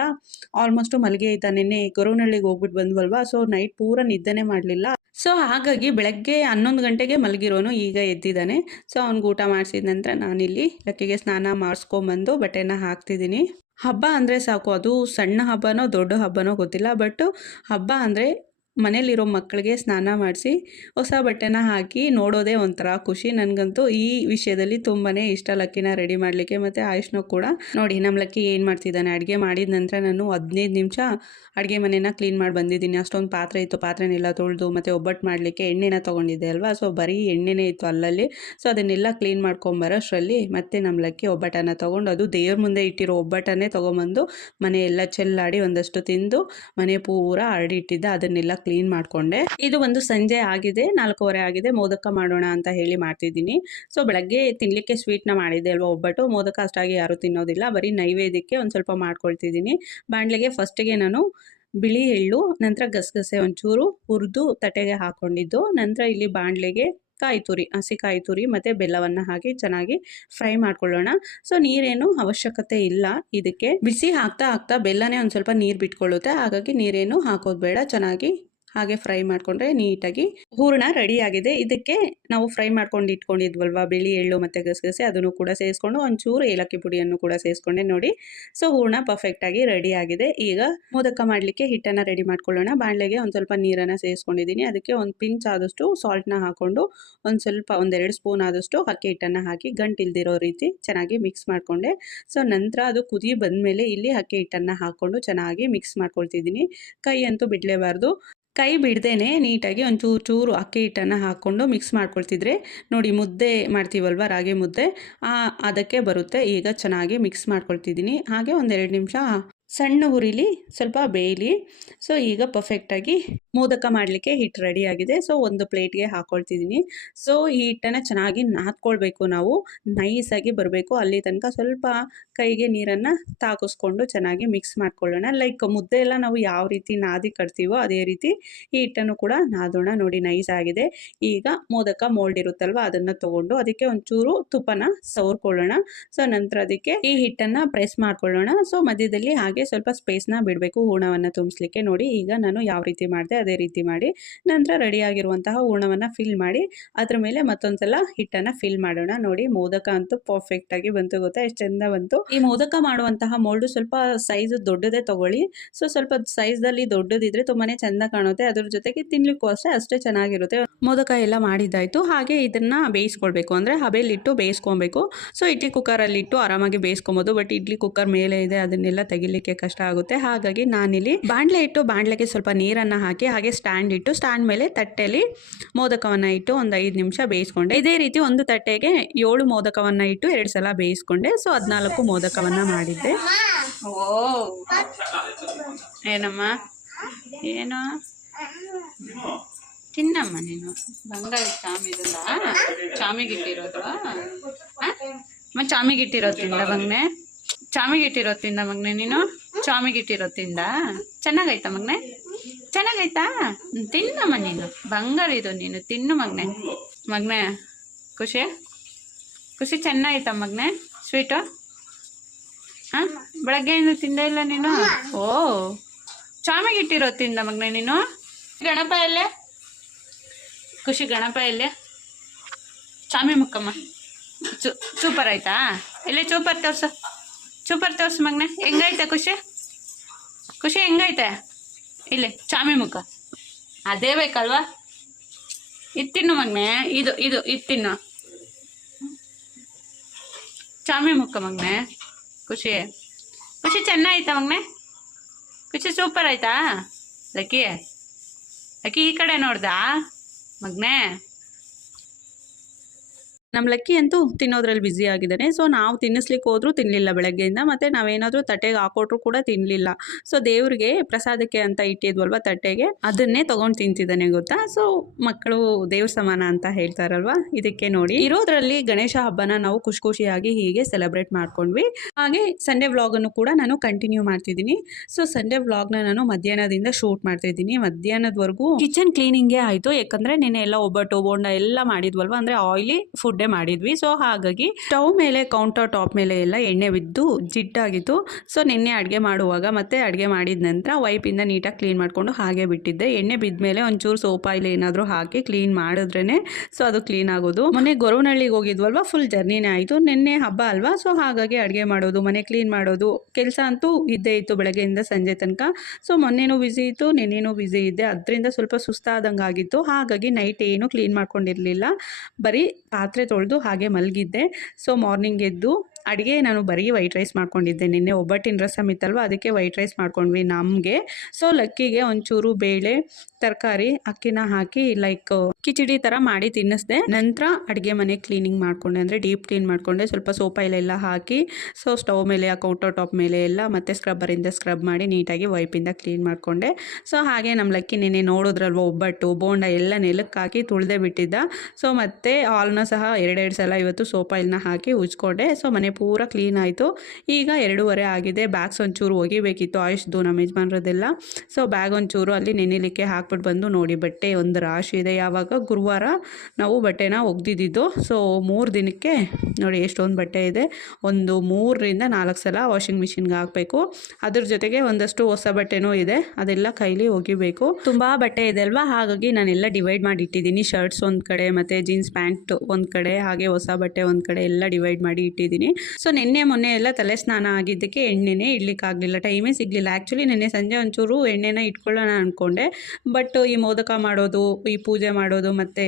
ಆಲ್ಮೋಸ್ಟು ಮಲಗೆ ಇದ್ದ. ನಿನ್ನೆ ಗೊರವನಹಳ್ಳಿಗೆ ಹೋಗ್ಬಿಟ್ಟು ಬಂದ್ವಲ್ವಾ? ಸೊ ನೈಟ್ ಪೂರ ನಿದ್ದೆನೇ ಮಾಡಲಿಲ್ಲ. ಸೊ ಹಾಗಾಗಿ ಬೆಳಗ್ಗೆ ಹನ್ನೊಂದು ಗಂಟೆಗೆ ಮಲಗಿರೋನು ಈಗ ಎದ್ದಿದ್ದಾನೆ. ಸೊ ಅವ್ನಿಗೆ ಊಟ ಮಾಡಿಸಿದ ನಂತರ ನಾನಿಲ್ಲಿ ಲಕ್ಕಿಗೆ ಸ್ನಾನ ಮಾಡಿಸ್ಕೊಂಬಂದು ಬಟ್ಟೆನ ಹಾಕ್ತಿದ್ದೀನಿ. ಹಬ್ಬ ಅಂದರೆ ಸಾಕು. ಅದು ಸಣ್ಣ ಹಬ್ಬನೋ ದೊಡ್ಡ ಹಬ್ಬನೋ ಗೊತ್ತಿಲ್ಲ ಬಟ್ ಹಬ್ಬ ಅಂದರೆ ಮನೇಲಿರೋ ಮಕ್ಕಳಿಗೆ ಸ್ನಾನ ಮಾಡಿಸಿ ಹೊಸ ಬಟ್ಟೆನ ಹಾಕಿ ನೋಡೋದೇ ಒಂಥರ ಖುಷಿ. ನನಗಂತೂ ಈ ವಿಷಯದಲ್ಲಿ ತುಂಬಾ ಇಷ್ಟ. ಲಕ್ಕಿನ ರೆಡಿ ಮಾಡಲಿಕ್ಕೆ ಮತ್ತು ಆಯುಷ್ನೂ ಕೂಡ. ನೋಡಿ, ನಮ್ಮ ಲಕ್ಕಿ ಏನು ಮಾಡ್ತಿದ್ದಾನೆ? ಅಡುಗೆ ಮಾಡಿದ ನಂತರ ನಾನು ಹದಿನೈದು ನಿಮಿಷ ಅಡುಗೆ ಮನೆನ ಕ್ಲೀನ್ ಮಾಡಿ ಬಂದಿದ್ದೀನಿ. ಅಷ್ಟೊಂದು ಪಾತ್ರೆ ಇತ್ತು. ಪಾತ್ರೆನೆಲ್ಲ ತೊಳೆದು ಮತ್ತು ಒಬ್ಬಟ್ಟು ಮಾಡಲಿಕ್ಕೆ ಎಣ್ಣೆನ ತೊಗೊಂಡಿದ್ದೆ ಅಲ್ವಾ? ಸೊ, ಬರೀ ಎಣ್ಣೆನೇ ಇತ್ತು ಅಲ್ಲಲ್ಲಿ. ಸೊ, ಅದನ್ನೆಲ್ಲ ಕ್ಲೀನ್ ಮಾಡ್ಕೊಂಬರೋಷ್ಟರಲ್ಲಿ ಮತ್ತೆ ನಮ್ಮ ಲಕ್ಕಿ ಒಬ್ಬಟ್ಟನ್ನು ತೊಗೊಂಡು ಅದು ದೇವ್ರ ಮುಂದೆ ಇಟ್ಟಿರೋ ಒಬ್ಬಟ್ಟನ್ನೇ ತೊಗೊಂಬಂದು ಮನೆಯೆಲ್ಲ ಚೆಲ್ಲಾಡಿ ಒಂದಷ್ಟು ತಿಂದು ಮನೆ ಪೂರ ಹರಡಿಟ್ಟಿದ್ದೆ ಅದನ್ನೆಲ್ಲ ಕ್ಲೀನ್ ಮಾಡಿಕೊಂಡೆ. ಇದು ಒಂದು ಸಂಜೆ ಆಗಿದೆ, ನಾಲ್ಕೂವರೆ ಆಗಿದೆ, ಮೋದಕ ಮಾಡೋಣ ಅಂತ ಹೇಳಿ ಮಾಡ್ತಿದ್ದೀನಿ. ಸೊ ಬೆಳಗ್ಗೆ ತಿನ್ನಲಿಕ್ಕೆ ಸ್ವೀಟ್ನ ಮಾಡಿದ್ದೆ ಅಲ್ವಾ ಒಬ್ಬಟ್ಟು, ಮೋದಕ ಅಷ್ಟಾಗಿ ಯಾರೂ ತಿನ್ನೋದಿಲ್ಲ, ಬರೀ ನೈವೇದ್ಯಕ್ಕೆ ಒಂದು ಸ್ವಲ್ಪ ಮಾಡ್ಕೊಳ್ತಿದ್ದೀನಿ. ಬಾಣಲೆಗೆ ಫಸ್ಟಿಗೆ ನಾನು ಬಿಳಿ ಎಳ್ಳು, ನಂತರ ಗಸಗಸೆ ಒಂಚೂರು, ಹುರಿದು ತಟ್ಟೆಗೆ ಹಾಕ್ಕೊಂಡಿದ್ದು ನಂತರ ಇಲ್ಲಿ ಬಾಣಲೆಗೆ ಕಾಯಿ ತುರಿ ಹಸಿ ಕಾಯಿ ತುರಿ ಮತ್ತು ಬೆಲ್ಲವನ್ನು ಹಾಕಿ ಚೆನ್ನಾಗಿ ಫ್ರೈ ಮಾಡ್ಕೊಳ್ಳೋಣ. ಸೊ ನೀರೇನು ಅವಶ್ಯಕತೆ ಇಲ್ಲ, ಇದಕ್ಕೆ ಬಿಸಿ ಹಾಕ್ತಾ ಹಾಕ್ತಾ ಬೆಲ್ಲನೇ ಒಂದು ಸ್ವಲ್ಪ ನೀರು ಬಿಟ್ಕೊಳ್ಳುತ್ತೆ, ಹಾಗಾಗಿ ನೀರೇನು ಹಾಕೋದು ಬೇಡ, ಚೆನ್ನಾಗಿ ಹಾಗೆ ಫ್ರೈ ಮಾಡಿಕೊಂಡ್ರೆ ನೀಟಾಗಿ ಹೂರಣ ರೆಡಿ ಆಗಿದೆ. ಇದಕ್ಕೆ ನಾವು ಫ್ರೈ ಮಾಡ್ಕೊಂಡು ಇಟ್ಕೊಂಡಿದ್ವಲ್ವ? ಬಿಳಿ, ಎಳ್ಳು ಮತ್ತು ಗಸಗಸೆ ಅದನ್ನು ಕೂಡ ಸೇರಿಸ್ಕೊಂಡು ಒಂಚೂರು ಏಲಕ್ಕಿ ಪುಡಿಯನ್ನು ಕೂಡ ಸೇರಿಸ್ಕೊಂಡೆ ನೋಡಿ. ಸೊ ಹೂರಣ ಪರ್ಫೆಕ್ಟಾಗಿ ರೆಡಿ ಆಗಿದೆ. ಈಗ ಮೋದಕ ಮಾಡಲಿಕ್ಕೆ ಹಿಟ್ಟನ್ನು ರೆಡಿ ಮಾಡ್ಕೊಳ್ಳೋಣ. ಬಾಣಲೆಗೆ ಒಂದು ಸ್ವಲ್ಪ ನೀರನ್ನು ಸೇರಿಸ್ಕೊಂಡಿದ್ದೀನಿ. ಅದಕ್ಕೆ ಒಂದು ಪಿಂಚ್ ಆದಷ್ಟು ಸಾಲ್ಟ್ನ ಹಾಕ್ಕೊಂಡು ಒಂದು ಸ್ವಲ್ಪ ಒಂದೆರಡು ಸ್ಪೂನ್ ಆದಷ್ಟು ಅಕ್ಕಿ ಹಿಟ್ಟನ್ನು ಹಾಕಿ ಗಂಟಿಲ್ದಿರೋ ರೀತಿ ಚೆನ್ನಾಗಿ ಮಿಕ್ಸ್ ಮಾಡಿಕೊಂಡೆ. ಸೊ ನಂತರ ಅದು ಕುದಿ ಬಂದಮೇಲೆ ಇಲ್ಲಿ ಅಕ್ಕಿ ಹಿಟ್ಟನ್ನು ಹಾಕ್ಕೊಂಡು ಚೆನ್ನಾಗಿ ಮಿಕ್ಸ್ ಮಾಡ್ಕೊಳ್ತಿದ್ದೀನಿ. ಕೈ ಅಂತೂ ಬಿಡಲೇಬಾರ್ದು. ಕೈ ಬಿಡ್ದೇ ನೀಟಾಗಿ ಒಂಚೂರು ಚೂರು ಅಕ್ಕಿ ಹಿಟ್ಟನ್ನು ಹಾಕ್ಕೊಂಡು ಮಿಕ್ಸ್ ಮಾಡ್ಕೊಳ್ತಿದ್ರೆ, ನೋಡಿ ಮುದ್ದೆ ಮಾಡ್ತೀವಲ್ವ ರಾಗಿ ಮುದ್ದೆ ಅದಕ್ಕೆ ಬರುತ್ತೆ. ಈಗ ಚೆನ್ನಾಗಿ ಮಿಕ್ಸ್ ಮಾಡ್ಕೊಳ್ತಿದ್ದೀನಿ. ಹಾಗೆ ಒಂದೆರಡು ನಿಮಿಷ ಸಣ್ಣ ಹುರಿಲಿ ಸ್ವಲ್ಪ ಬೇಯಲಿ. ಸೊ ಈಗ ಪರ್ಫೆಕ್ಟಾಗಿ ಮೋದಕ ಮಾಡಲಿಕ್ಕೆ ಹಿಟ್ಟು ಆಗಿದೆ. ಸೊ ಒಂದು ಪ್ಲೇಟ್ಗೆ ಹಾಕ್ಕೊಳ್ತಿದ್ದೀನಿ ಸೊ ಈ ಹಿಟ್ಟನ್ನು ಚೆನ್ನಾಗಿ ನಾದ್ಕೊಳ್ಬೇಕು ನಾವು. ನೈಸಾಗಿ ಬರಬೇಕು. ಅಲ್ಲಿ ತನಕ ಸ್ವಲ್ಪ ಕೈಗೆ ನೀರನ್ನು ತಾಕಿಸ್ಕೊಂಡು ಚೆನ್ನಾಗಿ ಮಿಕ್ಸ್ ಮಾಡ್ಕೊಳ್ಳೋಣ. ಲೈಕ್ ಮುದ್ದೆ ಎಲ್ಲ ನಾವು ಯಾವ ರೀತಿ ನಾದಿ ಕಟ್ತೀವೋ ಅದೇ ರೀತಿ ಈ ಹಿಟ್ಟನ್ನು ಕೂಡ ನಾದೋಣ ನೋಡಿ. ನೈಸ್ ಆಗಿದೆ. ಈಗ ಮೋದಕ ಮೋಲ್ಡ್ ಇರುತ್ತಲ್ವ, ಅದನ್ನು ತೊಗೊಂಡು ಅದಕ್ಕೆ ಒಂಚೂರು ತುಪ್ಪನ ಸವರ್ಕೊಳ್ಳೋಣ. ಸೊ ನಂತರ ಅದಕ್ಕೆ ಈ ಹಿಟ್ಟನ್ನು ಪ್ರೆಸ್ ಮಾಡ್ಕೊಳ್ಳೋಣ. ಸೊ ಮಧ್ಯದಲ್ಲಿ ಹಾಗೆ ಸ್ವಲ್ಪ ಸ್ಪೇಸ್ನ ಬಿಡಬೇಕು, ಹೂರ್ಣವನ್ನು ತುಂಬಿಸ್ಲಿಕ್ಕೆ. ನೋಡಿ, ಈಗ ನಾನು ಯಾವ ರೀತಿ ಮಾಡಿದೆ, ಅದೇ ರೀತಿ ಮಾಡಿ, ನಂತರ ರೆಡಿಯಾಗಿರುವಂತಹ ಹೂರ್ಣವನ್ನು ಫಿಲ್ ಮಾಡಿ, ಅದ್ರ ಮೇಲೆ ಮತ್ತೊಂದು ಸಲ ಹಿಟ್ಟನ್ನು ಫಿಲ್ ಮಾಡೋಣ. ನೋಡಿ, ಮೋದಕ ಅಂತೂ ಪರ್ಫೆಕ್ಟ್ ಆಗಿ ಬಂತು ಗೊತ್ತಾ? ಎಷ್ಟು ಚೆಂದ ಬಂತು. ಈ ಮೋದಕ ಮಾಡುವಂತಹ ಮೋಲ್ಡು ಸ್ವಲ್ಪ ಸೈಜ್ ದೊಡ್ಡದೇ ತಗೊಳ್ಳಿ. ಸೊ ಸ್ವಲ್ಪ ಸೈಜ್ದಲ್ಲಿ ದೊಡ್ಡದಿದ್ರೆ ತುಂಬಾನೇ ಚೆಂದ ಕಾಣುತ್ತೆ. ಅದ್ರ ಜೊತೆಗೆ ತಿನ್ಲಿಕ್ಕೂ ಅಷ್ಟೇ ಅಷ್ಟೇ ಚೆನ್ನಾಗಿರುತ್ತೆ. ಮೋದಕ ಎಲ್ಲ ಮಾಡಿದ್ದಾಯ್ತು. ಹಾಗೆ ಇದನ್ನ ಬೇಯಿಸ್ಕೊಳ್ಬೇಕು. ಅಂದ್ರೆ ಹಬೆಲಿಟ್ಟು ಬೇಯಿಸ್ಕೊಬೇಕು. ಸೊ ಇಡ್ಲಿ ಕುಕ್ಕರಲ್ಲಿ ಇಟ್ಟು ಆರಾಮಾಗಿ ಬೇಯಿಸ್ಕೊಬೋದು. ಬಟ್ ಇಡ್ಲಿ ಕುಕ್ಕರ್ ಮೇಲೆ ಇದೆ, ಅದನ್ನೆಲ್ಲ ತೆಗಿಲಿಕ್ಕೆ ಕಷ್ಟ ಆಗುತ್ತೆ. ಹಾಗಾಗಿ ನಾನಿಲ್ಲಿ ಬಾಣಲೆ ಇಟ್ಟು ಬಾಣಲೆಗೆ ಸ್ವಲ್ಪ ನೀರನ್ನು ಹಾಕಿ, ಹಾಗೆ ಸ್ಟ್ಯಾಂಡ್ ಇಟ್ಟು ಸ್ಟ್ಯಾಂಡ್ ಮೇಲೆ ತಟ್ಟೆಯಲ್ಲಿ ಮೋದಕವನ್ನು ಇಟ್ಟು ಒಂದು ಐದು ನಿಮಿಷ ಬೇಯಿಸ್ಕೊಂಡೆ. ಇದೇ ರೀತಿ ಒಂದು ತಟ್ಟೆಗೆ ಏಳು ಮೋದಕವನ್ನು ಇಟ್ಟು ಎರಡು ಸಲ ಬೇಯಿಸ್ಕೊಂಡೆ. ಸೊ ಹದಿನಾಲ್ಕು ಮೋದಕವನ್ನು ಮಾಡಿದ್ದೆ. ಓ ಏನಮ್ಮ? ಏನು? ತಿನ್ನಮ್ಮ ನೀನು. ಬಂಗಾಳಿ ಚಾಮಿ ಇದಲ್ಲ ಚಾಮಿಗಿಟ್ಟಿರೋದು? ಚಾಮಿಗಿಟ್ಟಿರೋದು ತಿಂದ ಮಗ್ನೆ ಚಾಮಿಗಿಟ್ಟಿರೋದು ತಿಂದ ಮಗ್ನೆ ನೀನು? ಚಾಮಿಗಿಟ್ಟಿರೋದು ತಿಂದ ಚೆನ್ನಾಗೈತಾ ಮಗ್ನೆ ಚೆನ್ನಾಗೈತಾ ತಿನ್ನಮ್ಮ ನೀನು. ಬಂಗಾರ ಇದು ನೀನು. ತಿನ್ನು ಮಗ್ನೆ. ಮಗ್ನೆ, ಖುಷಿ? ಖುಷಿ ಚೆನ್ನಾಗೈತ ಮಗ್ನೆ? ಸ್ವೀಟು? ಹಾಂ? ಬೆಳಗ್ಗೆಯಿಂದ ತಿಂದೇ ಇಲ್ಲ ನೀನು? ಓ ಚಾಮಿಗಿಟ್ಟಿರೋ ತಿಂದ ಮಗ್ನೆ ನೀನು? ಗಣಪ ಎಲ್ಲೇ ಖುಷಿ ಗಣಪ ಎಲ್ಲೇ ಚಾಮಿ ಮುಕ್ಕಮ್ಮ. ಚೂ ಸೂಪರ್ ಆಯ್ತಾ? ಇಲ್ಲೇ ಚೂಪರ್ ತೋರ್ಸು. ಚೂಪರ್ ತೋರ್ಸು ಮಗ್ನೆ. ಹೆಂಗೈತೆ ಖುಷಿ? ಖುಷಿ ಹೆಂಗೈತೆ? ಇಲ್ಲಿ, ಚಾಮಿ ಮುಖ. ಅದೇ ಬೇಕಲ್ವಾ? ಇದು ತಿನ್ನು ಮಗ್ನೆ, ಇದು ಇದು ಇದು ತಿನ್ನು ಚಾಮಿ ಮುಖ ಮಗ್ನೆ. ಖುಷಿ. ಖುಷಿ ಚೆನ್ನಾಯ್ತಾ ಮಗ್ನೆ? ಖುಷಿ ಸೂಪರ್ ಆಯ್ತಾ? ಲಕ್ಕಿ ಲಕ್ಕಿ ಈ ಕಡೆ ನೋಡ್ದಾ ಮಗ್ನೆ? ನಮ್ಮ ಲಕ್ಕಿ ಅಂತೂ ತಿನ್ನೋದ್ರಲ್ಲಿ ಬ್ಯುಸಿ ಆಗಿದ್ದಾನೆ. ಸೊ ನಾವು ತಿನ್ನಿಸ್ಲಿಕ್ಕೆ ಹೋದ್ರೂ ತಿನ್ನಲಿಲ್ಲ ಬೆಳಗ್ಗೆಯಿಂದ, ಮತ್ತು ನಾವೇನಾದರೂ ತಟ್ಟೆಗೆ ಹಾಕೊಟ್ರು ಕೂಡ ತಿನ್ನಲಿಲ್ಲ ಸೊ ದೇವ್ರಿಗೆ ಪ್ರಸಾದಕ್ಕೆ ಅಂತ ಇಟ್ಟಿದ್ವಲ್ವ ತಟ್ಟೆಗೆ? ಅದನ್ನೇ ತೊಗೊಂಡು ತಿಂತಿದ್ದಾನೆ ಗೊತ್ತಾ? ಸೊ ಮಕ್ಕಳು ದೇವ್ರ ಸಮಾನ ಅಂತ ಹೇಳ್ತಾರಲ್ವ ಇದಕ್ಕೆ ನೋಡಿ. ಇರೋದ್ರಲ್ಲಿ ಗಣೇಶ ಹಬ್ಬನ ನಾವು ಖುಷಿ ಖುಷಿಯಾಗಿ ಹೀಗೆ ಸೆಲೆಬ್ರೇಟ್ ಮಾಡ್ಕೊಂಡ್ವಿ. ಹಾಗೆ ಸಂಡೇ ವ್ಲಾಗನ್ನು ಕೂಡ ನಾನು ಕಂಟಿನ್ಯೂ ಮಾಡ್ತಿದ್ದೀನಿ. ಸೊ ಸಂಡೇ ವ್ಲಾಗ್ನ ನಾನು ಮಧ್ಯಾಹ್ನದಿಂದ ಶೂಟ್ ಮಾಡ್ತಿದ್ದೀನಿ. ಮಧ್ಯಾಹ್ನದವರೆಗೂ ಕಿಚನ್ ಕ್ಲೀನಿಂಗೇ ಆಯಿತು. ಯಾಕಂದರೆ ನೆನೆ ಎಲ್ಲ ಒಬ್ಬಟ್ಟು, ಬೋಂಡ ಎಲ್ಲ ಮಾಡಿದ್ವಲ್ವ? ಅಂದರೆ ಆಯಿಲಿ ಫುಡ್ಡೇ ಮಾಡಿದ್ವಿ. ಸೊ ಹಾಗಾಗಿ ಸ್ಟವ್ ಮೇಲೆ ಕೌಂಟರ್ ಟಾಪ್ ಮೇಲೆ ಎಲ್ಲ ಎಣ್ಣೆ ಬಿದ್ದು ಜಿಡ್ಡಾಗಿತ್ತು. ಸೊ ನಿನ್ನೆ ಅಡುಗೆ ಮಾಡುವಾಗ ಮತ್ತೆ ಅಡುಗೆ ಮಾಡಿದ ನಂತರ ವೈಪಿಂದ ನೀಟಾಗಿ ಕ್ಲೀನ್ ಮಾಡಿಕೊಂಡು ಹಾಗೆ ಬಿಟ್ಟಿದ್ದೆ. ಎಣ್ಣೆ ಬಿದ್ದ ಮೇಲೆ ಒಂಚೂರು ಸೋಪ್ ಆಯಿಲ್ ಏನಾದರೂ ಹಾಕಿ ಕ್ಲೀನ್ ಮಾಡಿದ್ರೇ ಸೊ ಅದು ಕ್ಲೀನ್ ಆಗೋದು. ಮೊನ್ನೆ ಗೊರವನಹಳ್ಳಿಗೆ ಹೋಗಿದ್ವಲ್ವ? ಫುಲ್ ಜರ್ನಿನೇ ಆಯಿತು. ನಿನ್ನೆ ಹಬ್ಬ ಅಲ್ವಾ? ಸೊ ಹಾಗಾಗಿ ಅಡುಗೆ ಮಾಡೋದು, ಮನೆ ಕ್ಲೀನ್ ಮಾಡೋದು, ಕೆಲಸ ಅಂತೂ ಇದ್ದೇ ಇತ್ತು ಬೆಳಗ್ಗೆಯಿಂದ ಸಂಜೆ ತನಕ. ಸೊ ಮೊನ್ನೆನೂ ಬ್ಯುಸಿ ಇತ್ತು, ನಿನ್ನೆನೂ ಬ್ಯುಸಿ ಇದ್ದೆ. ಅದರಿಂದ ಸ್ವಲ್ಪ ಸುಸ್ತಾದಂಗೆ ಆಗಿತ್ತು ಹಾಗಾಗಿ ನೈಟ್ ಏನು ಕ್ಲೀನ್ ಮಾಡ್ಕೊಂಡಿರಲಿಲ್ಲ. ಬರೀ ಪಾತ್ರೆ ತೊಳೆದು ಹಾಗೆ ಮಲಗಿದ್ದೆ. ಸೊ ಮಾರ್ನಿಂಗ್ ಎದ್ದು ಅಡುಗೆ ನಾನು ಬರೀ ವೈಟ್ ರೈಸ್ ಮಾಡ್ಕೊಂಡಿದ್ದೆ. ನಿನ್ನೆ ಒಬ್ಬಟ್ಟಿನ ರಸಮ್ ಇತ್ತಲ್ವ ಅದಕ್ಕೆ ವೈಟ್ ರೈಸ್ ಮಾಡ್ಕೊಂಡ್ವಿ ನಮಗೆ. ಸೊ ಲಕ್ಕಿಗೆ ಒಂಚೂರು ಬೇಳೆ, ತರಕಾರಿ, ಅಕ್ಕಿನ ಹಾಕಿ ಲೈಕ್ ಕಿಚಡಿ ಥರ ಮಾಡಿ ತಿನ್ನಿಸ್ದೆ. ನಂತರ ಅಡುಗೆ ಮನೆ ಕ್ಲೀನಿಂಗ್ ಮಾಡಿಕೊಂಡೆ. ಅಂದರೆ ಡೀಪ್ ಕ್ಲೀನ್ ಮಾಡಿಕೊಂಡೆ. ಸ್ವಲ್ಪ ಸೋಪ್ ಆಯಿಲ್ ಎಲ್ಲ ಹಾಕಿ ಸೊ ಸ್ಟವ್ ಮೇಲೆ ಕೌಂಟರ್ ಟಾಪ್ ಮೇಲೆ ಎಲ್ಲ ಮತ್ತೆ ಸ್ಕ್ರಬ್ಬರಿಂದ ಸ್ಕ್ರಬ್ ಮಾಡಿ ನೀಟಾಗಿ ವೈಪಿಂದ ಕ್ಲೀನ್ ಮಾಡಿಕೊಂಡೆ. ಸೊ ಹಾಗೆ ನಮ್ಮ ಲಕ್ಕಿ ನಿನ್ನೆ ನೋಡಿದ್ರಲ್ವ, ಒಬ್ಬಟ್ಟು, ಬೋಂಡ ಎಲ್ಲ ನೆಲಕ್ಕೆ ಹಾಕಿ ತುಳಿದೇ ಬಿಟ್ಟಿದ್ದ. ಸೊ ಮತ್ತೆ ಹಾಲ್ನ ಸಹ ಎರಡೆರಡು ಸಲ ಇವತ್ತು ಸೋಪ್ ಆಯಿಲ್ನ ಹಾಕಿ ಉಜ್ಕೊಂಡೆ. ಸೊ ಮನೆ ಪೂರ ಕ್ಲೀನ್ ಆಯಿತು. ಈಗ ಎರಡೂವರೆ ಆಗಿದೆ. ಬ್ಯಾಗ್ಸ್ ಒಂಚೂರು ಒಗಿಬೇಕಿತ್ತು. ಆಯುಷ್ದು ನಮ್ಮ ಯಜಮಾನ್ರದ್ದೆಲ್ಲ. ಸೊ ಬ್ಯಾಗ್ ಒಂಚೂರು ಅಲ್ಲಿ ನೆನೆಲಿಕ್ಕೆ ಹಾಕ್ಬಿಟ್ಟು ಬಂದು ನೋಡಿ. ಬಟ್ಟೆ ಒಂದು ರಾಶಿ ಇದೆ. ಯಾವಾಗ? ಗುರುವಾರ ನಾವು ಬಟ್ಟೆನ ಒಗ್ದಿದ್ದು. ಸೊ ಮೂರು ದಿನಕ್ಕೆ ನೋಡಿ ಎಷ್ಟೊಂದು ಬಟ್ಟೆ ಇದೆ. ಒಂದು ಮೂರರಿಂದ ನಾಲ್ಕು ಸಲ ವಾಷಿಂಗ್ ಮಿಷಿನ್ಗೆ ಹಾಕಬೇಕು. ಅದ್ರ ಜೊತೆಗೆ ಒಂದಷ್ಟು ಹೊಸ ಬಟ್ಟೆನೂ ಇದೆ. ಅದೆಲ್ಲ ಕೈಲಿ ಒಗಿಬೇಕು. ತುಂಬ ಬಟ್ಟೆ ಇದೆ ಅಲ್ವಾ? ಹಾಗಾಗಿ ನಾನೆಲ್ಲ ಡಿವೈಡ್ ಮಾಡಿ ಇಟ್ಟಿದ್ದೀನಿ. ಶರ್ಟ್ಸ್ ಒಂದು ಕಡೆ ಮತ್ತು ಜೀನ್ಸ್ ಪ್ಯಾಂಟ್ ಒಂದು ಕಡೆ, ಹಾಗೆ ಹೊಸ ಬಟ್ಟೆ ಒಂದು ಕಡೆ ಎಲ್ಲ ಡಿವೈಡ್ ಮಾಡಿ ಇಟ್ಟಿದ್ದೀನಿ. ಸೊ ನಿನ್ನೆ ಮೊನ್ನೆ ಎಲ್ಲ ತಲೆ ಸ್ನಾನ ಆಗಿದ್ದಕ್ಕೆ ಎಣ್ಣೆನೇ ಇಡ್ಲಿಕ್ಕಾಗಲಿಲ್ಲ. ಟೈಮೇ ಸಿಗಲಿಲ್ಲ. ಆ್ಯಕ್ಚುಲಿ ನಿನ್ನೆ ಸಂಜೆ ಒಂಚೂರು ಎಣ್ಣೆನ ಇಟ್ಕೊಳ್ಳೋಣ ಅಂದ್ಕೊಂಡೆ ಬಟ್ ಈ ಮೋದಕ ಮಾಡೋದು, ಈ ಪೂಜೆ ಮಾಡೋದು, ಮತ್ತು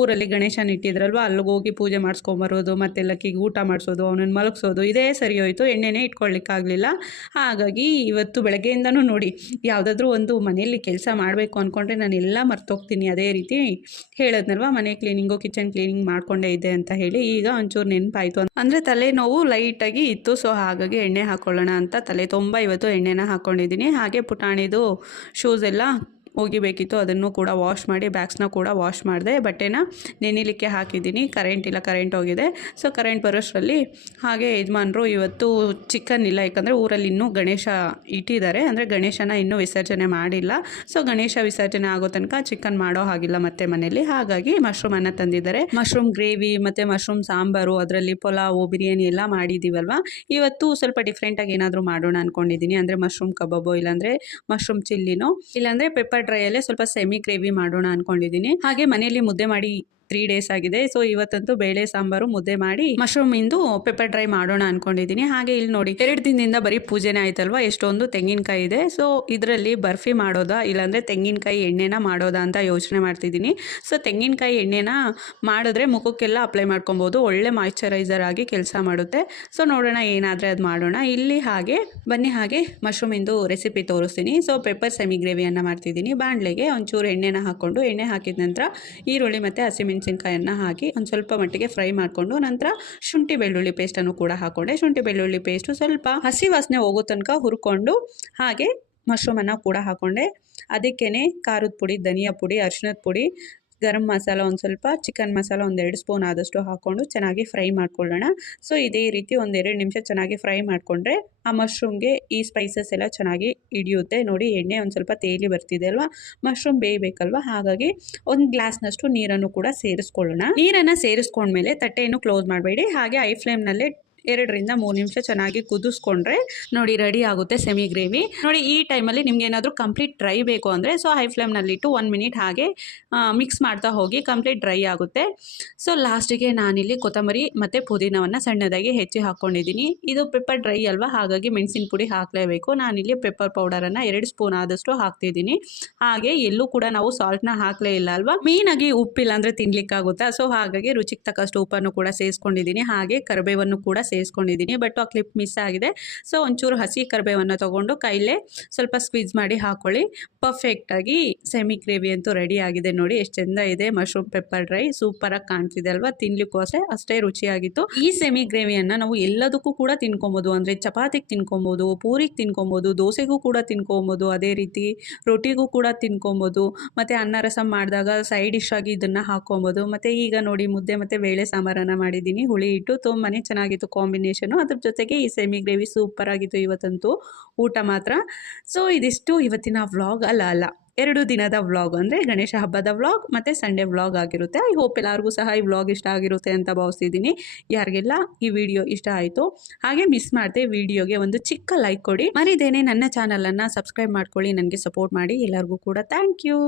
ಊರಲ್ಲಿ ಗಣೇಶನ ಇಟ್ಟಿದ್ರಲ್ವ, ಅಲ್ಲಿಗೆ ಹೋಗಿ ಪೂಜೆ ಮಾಡಿಸ್ಕೊಂಬರೋದು, ಮತ್ತು ಲಕ್ಕಿಗೆ ಊಟ ಮಾಡಿಸೋದು ಅವನನ್ನು ಮಲಗಿಸೋದು, ಇದೇ ಸರಿ ಹೋಯಿತು. ಎಣ್ಣೆನೇ ಇಟ್ಕೊಳ್ಳಿಕ್ಕಾಗಲಿಲ್ಲ ಹಾಗಾಗಿ ಇವತ್ತು ಬೆಳಗ್ಗೆಯಿಂದನೂ ನೋಡಿ, ಯಾವುದಾದ್ರೂ ಒಂದು ಮನೆಯಲ್ಲಿ ಕೆಲಸ ಮಾಡಬೇಕು ಅಂದ್ಕೊಂಡ್ರೆ ನಾನು ಎಲ್ಲ ಮರ್ತೋಗ್ತೀನಿ. ಅದೇ ರೀತಿ ಹೇಳೋದ್ನಲ್ವ, ಮನೆ ಕ್ಲೀನಿಂಗು ಕಿಚನ್ ಕ್ಲೀನಿಂಗ್ ಮಾಡಿಕೊಂಡೇ ಇದೆ ಅಂತ ಹೇಳಿ ಈಗ ಒಂಚೂರು ನೆನಪಾಯಿತು. ಅಂದರೆ ತಲೆನೋವು ಲೈಟಾಗಿ ಇತ್ತು. ಸೊ ಹಾಗಾಗಿ ಎಣ್ಣೆ ಹಾಕ್ಕೊಳ್ಳೋಣ ಅಂತ ತಲೆ ತುಂಬ ಇವತ್ತು ಎಣ್ಣೆನ ಹಾಕ್ಕೊಂಡಿದ್ದೀನಿ ಹಾಗೆ ಪುಟಾಣಿದು ಶೂಸ್ ಎಲ್ಲ ಒಗಿಬೇಕಿತ್ತು ಅದನ್ನು ಕೂಡ ವಾಶ್ ಮಾಡಿ ಬ್ಯಾಗ್ಸ್ನ ಕೂಡ ವಾಶ್ ಮಾಡಿದೆ. ಬಟ್ಟೆನ ನೆನಿಲಿಕ್ಕೆ ಹಾಕಿದ್ದೀನಿ. ಕರೆಂಟ್ ಇಲ್ಲ ಕರೆಂಟ್ ಹೋಗಿದೆ. ಸೊ ಕರೆಂಟ್ ಬರೋಷ್ಟರಲ್ಲಿ ಹಾಗೆ ಯಜಮಾನರು ಇವತ್ತು ಚಿಕನ್ ಇಲ್ಲ, ಯಾಕಂದರೆ ಊರಲ್ಲಿ ಇನ್ನೂ ಗಣೇಶ ಇಟ್ಟಿದ್ದಾರೆ. ಅಂದರೆ ಗಣೇಶನ ಇನ್ನೂ ವಿಸರ್ಜನೆ ಮಾಡಿಲ್ಲ. ಸೊ ಗಣೇಶ ವಿಸರ್ಜನೆ ಆಗೋ ತನಕ ಚಿಕನ್ ಮಾಡೋ ಹಾಗಿಲ್ಲ ಮತ್ತೆ ಮನೆಯಲ್ಲಿ. ಹಾಗಾಗಿ ಮಶ್ರೂಮ್ ಅನ್ನ ತಂದಿದ್ದಾರೆ. ಮಶ್ರೂಮ್ ಗ್ರೇವಿ ಮತ್ತು ಮಶ್ರೂಮ್ ಸಾಂಬಾರು, ಅದರಲ್ಲಿ ಪಲಾವು, ಬಿರಿಯಾನಿ ಎಲ್ಲ ಮಾಡಿದ್ದೀವಲ್ವ ಇವತ್ತು ಸ್ವಲ್ಪ ಡಿಫ್ರೆಂಟಾಗಿ ಏನಾದರೂ ಮಾಡೋಣ ಅಂದ್ಕೊಂಡಿದ್ದೀನಿ ಅಂದರೆ ಮಶ್ರೂಮ್ ಕಬಾಬು, ಇಲ್ಲಾಂದರೆ ಮಶ್ರೂಮ್ ಚಿಲ್ಲಿನೋ ಇಲ್ಲಾಂದರೆ ಪೆಪ್ಪರ್ ಡ್ರೈಯಲ್ಲೇ ಸ್ವಲ್ಪ ಸೆಮಿ ಗ್ರೇವಿ ಮಾಡೋಣ ಅನ್ಕೊಂಡಿದೀನಿ ಹಾಗೆ ಮನೆಯಲ್ಲಿ ಮುದ್ದೆ ಮಾಡಿ ತ್ರೀ ಡೇಸ್ ಆಗಿದೆ. ಸೊ ಇವತ್ತಂತೂ ಬೇಳೆ, ಸಾಂಬಾರು, ಮುದ್ದೆ ಮಾಡಿ ಮಶ್ರೂಮ್ ಇಂದು ಪೆಪ್ಪರ್ ಡ್ರೈ ಮಾಡೋಣ ಅನ್ಕೊಂಡಿದ್ದೀನಿ. ಹಾಗೆ ಇಲ್ಲಿ ನೋಡಿ, ಎರಡು ದಿನದಿಂದ ಬರೀ ಪೂಜೆನೇ ಆಯ್ತಲ್ವಾ? ಎಷ್ಟೊಂದು ತೆಂಗಿನಕಾಯಿ ಇದೆ. ಸೊ ಇದರಲ್ಲಿ ಬರ್ಫಿ ಮಾಡೋದಾ? ಇಲ್ಲಾಂದ್ರೆ ತೆಂಗಿನಕಾಯಿ ಎಣ್ಣೆನ ಮಾಡೋದಾ ಅಂತ ಯೋಚನೆ ಮಾಡ್ತಿದ್ದೀನಿ. ಸೊ ತೆಂಗಿನಕಾಯಿ ಎಣ್ಣೆನ ಮಾಡಿದ್ರೆ ಮುಖಕ್ಕೆಲ್ಲ ಅಪ್ಲೈ ಮಾಡ್ಕೊಬೋದು. ಒಳ್ಳೆ ಮಾಯಿಶ್ಚರೈಸರ್ ಆಗಿ ಕೆಲಸ ಮಾಡುತ್ತೆ. ಸೊ ನೋಡೋಣ ಏನಾದರೆ ಅದು ಮಾಡೋಣ. ಇಲ್ಲಿ ಹಾಗೆ, ಬನ್ನಿ ಹಾಗೆ ಮಶ್ರೂಮ್ ಇಂದು ರೆಸಿಪಿ ತೋರಿಸ್ತೀನಿ. ಸೊ ಪೆಪ್ಪರ್ ಸೆಮಿ ಗ್ರೇವಿಯನ್ನು ಮಾಡ್ತಿದ್ದೀನಿ. ಬಾಣಲೆಗೆ ಒಂಚೂರು ಎಣ್ಣೆನ ಹಾಕ್ಕೊಂಡು, ಎಣ್ಣೆ ಹಾಕಿದ ನಂತರ ಈರುಳ್ಳಿ ಮತ್ತು ಹಸಿಮೆಣಸಿನ್ಕಾಯನ್ನು ಹಾಕಿ ಒಂದು ಸ್ವಲ್ಪ ಮಟ್ಟಿಗೆ ಫ್ರೈ ಮಾಡಿಕೊಂಡು ನಂತರ ಶುಂಠಿ ಬೆಳ್ಳುಳ್ಳಿ ಪೇಸ್ಟನ್ನು ಕೂಡ ಹಾಕ್ಕೊಂಡೆ ಶುಂಠಿ ಬೆಳ್ಳುಳ್ಳಿ ಪೇಸ್ಟು ಸ್ವಲ್ಪ ಹಸಿ ವಾಸನೆ ಹೋಗೋ ತನಕ ಹುರ್ಕೊಂಡು ಹಾಗೆ ಮಶ್ರೂಮನ್ನು ಕೂಡ ಹಾಕೊಂಡೆ. ಅದಕ್ಕೇ ಖಾರದ ಪುಡಿ, ಧನಿಯಾ ಪುಡಿ ಅರಿಶಿನದ ಪುಡಿ ಗರಂ ಮಸಾಲ ಒಂದು ಸ್ವಲ್ಪ, ಚಿಕನ್ ಮಸಾಲ ಒಂದೆರಡು ಸ್ಪೂನ್ ಆದಷ್ಟು ಹಾಕ್ಕೊಂಡು ಚೆನ್ನಾಗಿ ಫ್ರೈ ಮಾಡ್ಕೊಳ್ಳೋಣ. ಸೊ, ಇದೇ ರೀತಿ ಒಂದೆರಡು ನಿಮಿಷ ಚೆನ್ನಾಗಿ ಫ್ರೈ ಮಾಡಿಕೊಂಡ್ರೆ ಆ ಮಶ್ರೂಮ್ಗೆ ಈ ಸ್ಪೈಸಸ್ ಎಲ್ಲ ಚೆನ್ನಾಗಿ ಹಿಡಿಯುತ್ತೆ. ನೋಡಿ, ಎಣ್ಣೆ ಒಂದು ಸ್ವಲ್ಪ ತೇಲಿ ಬರ್ತಿದೆ ಅಲ್ವಾ? ಮಶ್ರೂಮ್ ಬೇಯಬೇಕಲ್ವಾ? ಹಾಗಾಗಿ ಒಂದು ಗ್ಲಾಸ್ನಷ್ಟು ನೀರನ್ನು ಕೂಡ ಸೇರಿಸ್ಕೊಳ್ಳೋಣ. ನೀರನ್ನು ಸೇರಿಸ್ಕೊಂಡ್ಮೇಲೆ ತಟ್ಟೆಯನ್ನು ಕ್ಲೋಸ್ ಮಾಡಬೇಡಿ. ಹಾಗೆ ಐ ಫ್ಲೇಮ್ನಲ್ಲೇ ಎರಡರಿಂದ ಮೂರು ನಿಮಿಷ ಚೆನ್ನಾಗಿ ಕುದಿಸ್ಕೊಂಡ್ರೆ ನೋಡಿ ರೆಡಿ ಆಗುತ್ತೆ ಸೆಮಿ ಗ್ರೇವಿ ನೋಡಿ ಈ ಟೈಮಲ್ಲಿ ನಿಮ್ಗೆ ಏನಾದರೂ ಕಂಪ್ಲೀಟ್ ಡ್ರೈ ಬೇಕು ಅಂದರೆ ಸೊ ಹೈ ಫ್ಲೇಮ್ನಲ್ಲಿಟ್ಟು ಒನ್ ಮಿನಿಟ್ ಹಾಗೆ ಮಿಕ್ಸ್ ಮಾಡ್ತಾ ಹೋಗಿ ಕಂಪ್ಲೀಟ್ ಡ್ರೈ ಆಗುತ್ತೆ. ಸೊ ಲಾಸ್ಟಿಗೆ ನಾನಿಲ್ಲಿ ಕೊತ್ತಂಬರಿ ಮತ್ತು ಪುದೀನವನ್ನು ಸಣ್ಣದಾಗಿ ಹೆಚ್ಚಿ ಹಾಕ್ಕೊಂಡಿದ್ದೀನಿ. ಇದು ಪೆಪ್ಪರ್ ಡ್ರೈ ಅಲ್ವಾ? ಹಾಗಾಗಿ ಮೆಣಸಿನ ಪುಡಿ ಹಾಕಲೇಬೇಕು. ನಾನಿಲ್ಲಿ ಪೆಪ್ಪರ್ ಪೌಡರನ್ನು ಎರಡು ಸ್ಪೂನ್ ಆದಷ್ಟು ಹಾಕ್ತಿದ್ದೀನಿ. ಹಾಗೆ ಎಲ್ಲೂ ಕೂಡ ನಾವು ಸಾಲ್ಟ್ನ ಹಾಕಲೇ ಇಲ್ಲ ಅಲ್ವಾ? ಮೇನಾಗಿ ಉಪ್ಪಿಲ್ಲ ಅಂದರೆ ತಿನ್ಲಿಕ್ಕಾಗುತ್ತಾ? ಸೊ ಹಾಗಾಗಿ ರುಚಿಗೆ ತಕ್ಕಷ್ಟು ಉಪ್ಪನ್ನು ಕೂಡ ಸೇರಿಸ್ಕೊಂಡಿದ್ದೀನಿ ಹಾಗೆ ಕರಿಬೇವನ್ನು ಕೂಡ ಸೇರಿಸ್ಕೊಂಡಿದ್ದೀನಿ ಬಟ್ ಆ ಕ್ಲಿಪ್ ಮಿಸ್ ಆಗಿದೆ. ಸೊ ಒಂಚೂರು ಹಸಿ ಕರಿಬೇವನ್ನು ತೊಗೊಂಡು ಕೈಲೇ ಸ್ವಲ್ಪ ಸ್ಕ್ವೀಸ್ ಮಾಡಿ ಹಾಕ್ಕೊಳ್ಳಿ ಪರ್ಫೆಕ್ಟಾಗಿ ಸೆಮಿ ಗ್ರೇವಿ ಅಂತೂ ರೆಡಿ ಆಗಿದೆ ನೋಡಿ, ಎಷ್ಟು ಚೆಂದ ಇದೆ. ಮಶ್ರೂಮ್ ಪೆಪ್ಪರ್ ಡ್ರೈ ಸೂಪರಾಗಿ ಕಾಣ್ತಿದೆ ಅಲ್ವಾ? ತಿನ್ಲಿಕ್ಕೂ ಅಷ್ಟೇ ಅಷ್ಟೇ ರುಚಿಯಾಗಿತ್ತು. ಈ ಸೆಮಿ ಗ್ರೇವಿಯನ್ನು ನಾವು ಎಲ್ಲದಕ್ಕೂ ಕೂಡ ತಿನ್ಕೊಬೋದು. ಅಂದರೆ ಚಪಾತಿಗೆ ತಿನ್ಕೊಬೋದು, ಪೂರಿಗೆ ತಿನ್ಕೊಬೋದು, ದೋಸೆಗೂ ಕೂಡ ತಿನ್ಕೊಬೋದು, ಅದೇ ರೀತಿ ರೊಟ್ಟಿಗೂ ಕೂಡ ತಿನ್ಕೊಬೋದು. ಮತ್ತು ಅನ್ನ ರಸಂ ಮಾಡಿದಾಗ ಸೈಡ್ ಡಿಶ್ ಆಗಿ ಇದನ್ನು ಹಾಕ್ಕೊಬೋದು ಮತ್ತು ಈಗ ನೋಡಿ ಮುದ್ದೆ ಮತ್ತು ಬೇಳೆ ಸಾಂಬಾರನ್ನು ಮಾಡಿದ್ದೀನಿ. ಹುಳಿ ಇಟ್ಟು ತುಂಬಾ ಚೆನ್ನಾಗಿತ್ತು. ಕಾಂಬಿನೇಷನು ಅದ್ರ ಜೊತೆಗೆ ಈ ಸೆಮಿ ಗ್ರೇವಿ ಸೂಪರ್ ಆಗಿತ್ತು ಇವತ್ತಂತೂ. ಊಟ ಮಾತ್ರ. ಸೊ ಇದಿಷ್ಟು ಇವತ್ತಿನ ವ್ಲಾಗ್ ಅಲ್ಲ ಅಲ್ಲ. ಎರಡು ದಿನದ ವ್ಲಾಗ್ ಅಂದರೆ ಗಣೇಶ ಹಬ್ಬದ ವ್ಲಾಗ್ ಮತ್ತು ಸಂಡೇ ವ್ಲಾಗ್ ಆಗಿರುತ್ತೆ. ಐ ಹೋಪ್ ಎಲ್ಲರಿಗೂ ಸಹ ಈ ವ್ಲಾಗ್ ಇಷ್ಟ ಆಗಿರುತ್ತೆ ಅಂತ ಭಾವಿಸ್ತಿದ್ದೀನಿ. ಯಾರಿಗೆಲ್ಲ ಈ ವಿಡಿಯೋ ಇಷ್ಟ ಆಯಿತು, ಹಾಗೆ ಮಿಸ್ ಮಾಡಿದೆ ವಿಡಿಯೋಗೆ ಒಂದು ಚಿಕ್ಕ ಲೈಕ್ ಕೊಡಿ. ಮರಿದೇನೆ ನನ್ನ ಚಾನಲನ್ನು ಸಬ್ಸ್ಕ್ರೈಬ್ ಮಾಡ್ಕೊಳ್ಳಿ, ನನಗೆ ಸಪೋರ್ಟ್ ಮಾಡಿ. ಎಲ್ಲರಿಗೂ ಕೂಡ ಥ್ಯಾಂಕ್ ಯು